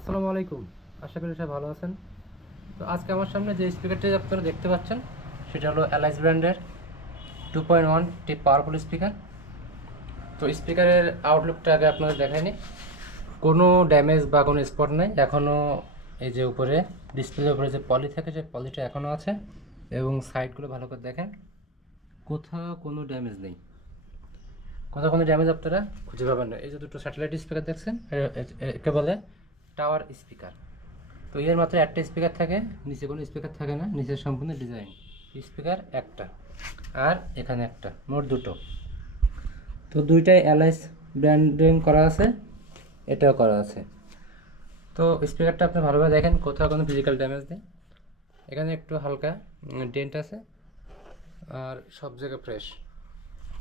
আসসালামু আলাইকুম। আশা করি সবাই ভালো আছেন। তো আজকে আমার সামনে যে স্পিকারটি আপনারা দেখতে পাচ্ছেন সেটা হলো অ্যালাইস ব্র্যান্ডের 2.1 টি পাওয়ারফুল স্পিকার। তো স্পিকারের আউটলুকটা আগে আপনাদের দেখাইনি। কোনো ড্যামেজ বা কোনো স্পট নেই এখনও। এই যে উপরে ডিসপ্লের উপরে যে পলি থাকে সেই পলিটা এখনও আছে এবং সাইডগুলো ভালো করে দেখেন, কোথাও কোনো ড্যামেজ নেই। কোথাও কোনো ড্যামেজ আপনারা খুঁজে পাবেন না। এই যে দুটো স্যাটেলাইট স্পিকার দেখছেন একে বলে টাওয়ার স্পিকার। তো এর মাত্র একটা স্পিকার থাকে, নিচে কোনো স্পিকার থাকে না, নিচের সম্পূর্ণ ডিজাইন স্পিকার একটা আর এখানে একটা, মোট দুটো। তো দুইটাই অ্যালাইস ব্র্যান্ডিং করা আছে, এটাও করা আছে। তো স্পিকারটা আপনি ভালোভাবে দেখেন, কোথাও কোনো ফিজিক্যাল ড্যামেজ নেই। এখানে একটু হালকা ডেন্ট আছে আর সব জায়গায় ফ্রেশ।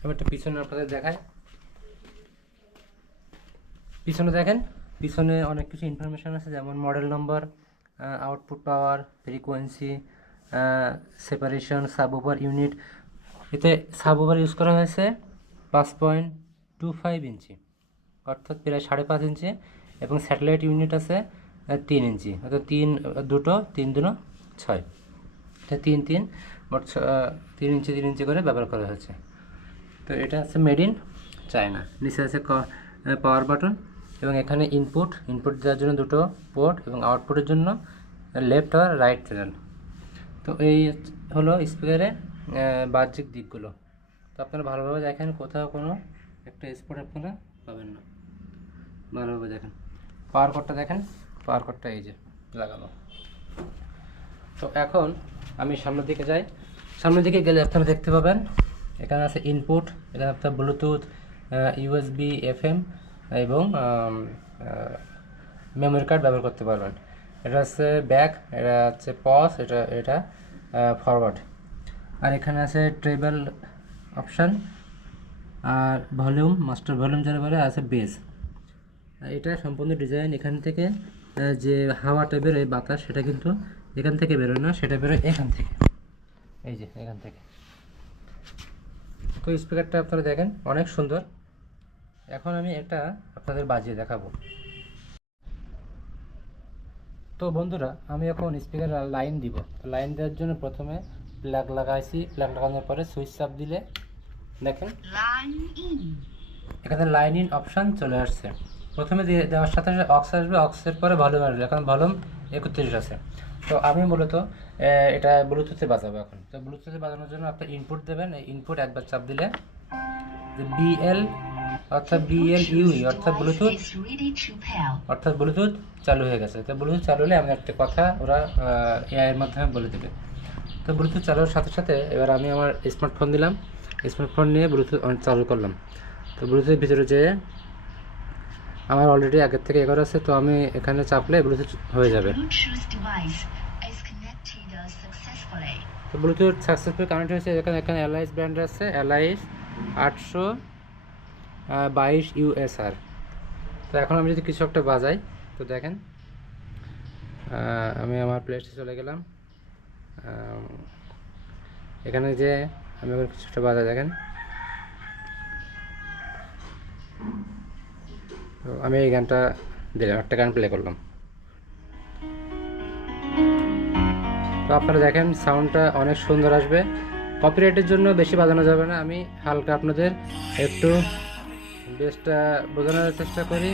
আমি একটু পিছনে আপনাদের দেখাই। পিছনে দেখেন, পিছনে অনেক কিছু ইনফরমেশান আছে, যেমন মডেল নম্বর, আউটপুট পাওয়ার, ফ্রিকোয়েন্সি, সেপারেশন, সাবওুফার ইউনিট। এতে সাবওুফার ইউজ করা হয়েছে 5.25 ইঞ্চি, অর্থাৎ প্রায় 5.5 ইঞ্চি, এবং স্যাটেলাইট ইউনিট আছে 3 ইঞ্চি, অর্থাৎ দুটো 3 দুনো 6, এটা 3 মোট 3 ইঞ্চি 3 ইঞ্চি করে ব্যবহার করা হয়েছে। তো এটা আছে মেড ইন চায়না। নিচে আছে পাওয়ার বাটন এবং এখানে ইনপুট দেওয়ার জন্য দুটো পোর্ট এবং আউটপুটের জন্য লেফট আর রাইট চ্যানেল। তো এই হলো স্পিকারের বাহ্যিক দিকগুলো। তো আপনারা ভালোভাবে দেখেন, কোথাও কোনো একটা স্পট আপনারা পাবেন না। ভালোভাবে দেখেন, পাওয়ার কর্ডটা দেখেন, পাওয়ার কর্ডটা এই যে লাগানো। তো এখন আমি সামনের দিকে যাই। সামনের দিকে গেলে আপনারা দেখতে পাবেন এখানে আছে ইনপুট, এখানে আপনার ব্লুটুথ, ইউএসবি, এফএম এবং মেমোরি কার্ড ব্যবহার করতে পারবেন। এটা হচ্ছে ব্যাক, এটা হচ্ছে পজ, এটা ফরওয়ার্ড। আর এখানে আছে ট্রেবল অপশান আর ভলিউম, মাস্টার ভলিউম যারা বলে, আছে বেস। এটা সম্পূর্ণ ডিজাইন এখান থেকে যে হাওয়াটা বেরোয়, বাতাস, সেটা কিন্তু এখান থেকে বেরোয় না, সেটা বেরোয় এখান থেকে, এই যে এখান থেকে। তো স্পিকারটা আপনারা দেখেন অনেক সুন্দর। এখন আমি এটা আপনাদের বাজিয়ে দেখাবো। তো বন্ধুরা, আমি এখন স্পিকার লাইন দিব। লাইন দেওয়ার জন্য প্রথমে প্লাগ লাগাইছি, প্লাগ লাগানোর পরে সুইচ চাপ দিলে দেখেন এখানে লাইন ইন অপশান চলে আসছে। প্রথমে দেওয়ার সাথে সাথে অক্স আসবে, অক্সের পরে ভলিউম আসবে। এখন ভলিউম 31 আছে। তো আমি মূলত এটা ব্লুটুথে বাজাবো এখন। তো ব্লুটুথে বাজানোর জন্য আপনি ইনপুট দেবেন। এই ইনপুট একবার চাপ দিলে বিএল অর্থাৎ BLUE অর্থাৎ ব্লুটুথ চালু হয়ে গেছে। তো ব্লুটুথ চালু হলে আমি একটা কথা ওরা এআইয়ের মাধ্যমে বলে দেবে। তো ব্লুটুথ চালুর সাথে সাথে এবার আমি আমার স্মার্টফোন দিলাম, স্মার্টফোন নিয়ে ব্লুটুথ চালু করলাম। তো ব্লুটুথের ভিতরে যে আমার অলরেডি আগের থেকে 11 আছে, তো আমি এখানে চাপলে ব্লুটুথ হয়ে যাবে। তো ব্লুটুথ সাকসেসফুল কানেক্ট হয়েছে। এখানে অ্যালাইস ব্র্যান্ড আছে, অ্যালাইস 822 USR। তো এখন আমি যদি কিছু একটা বাজাই, তো দেখেন আমি আমার প্লেলিস্টে চলে গেলাম। এখানে যে আমি কিছু একটা বাজাই দেখেন। তো আমি এই গানটা দিলাম, একটা গান প্লে করলাম। তো আপনারা দেখেন সাউন্ডটা অনেক সুন্দর আসবে। কপিরাইটের জন্য বেশি বাজানো যাবে না, আমি হালকা আপনাদের একটু বেসটা বোঝানোর চেষ্টা করি।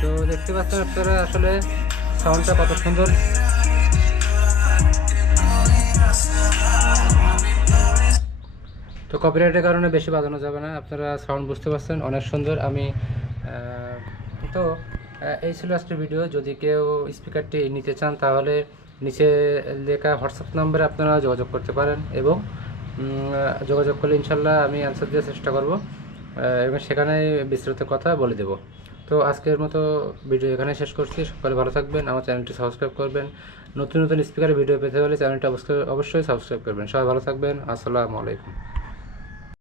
তো দেখতে পাচ্ছেন আপনারা আসলে সাউন্ডটা কত সুন্দর। তো কপিরাইটের কারণে বেশি বাজানো যাবে না, আপনারা সাউন্ড বুঝতে পারছেন অনেক সুন্দর। আমি তো এই ছিল আজকের ভিডিও। যদি কেউ স্পিকারটি নিতে চান তাহলে নিচে লেখা হোয়াটসঅ্যাপ নাম্বারে আপনারা যোগাযোগ করতে পারেন এবং যোগাযোগ করলে ইনশাল্লাহ আমি অ্যান্সার দেওয়ার চেষ্টা করব এবং সেখানে বিস্তারিত কথা বলে দেব। তো আজকের মতো ভিডিও এখানে শেষ করছি। সকলে ভালো থাকবেন, আমার চ্যানেলটি সাবস্ক্রাইব করবেন। নতুন নতুন স্পিকারের ভিডিও পেতে হলে চ্যানেলটি অবশ্যই সাবস্ক্রাইব করবেন। সবাই ভালো থাকবেন। আসসালামু আলাইকুম।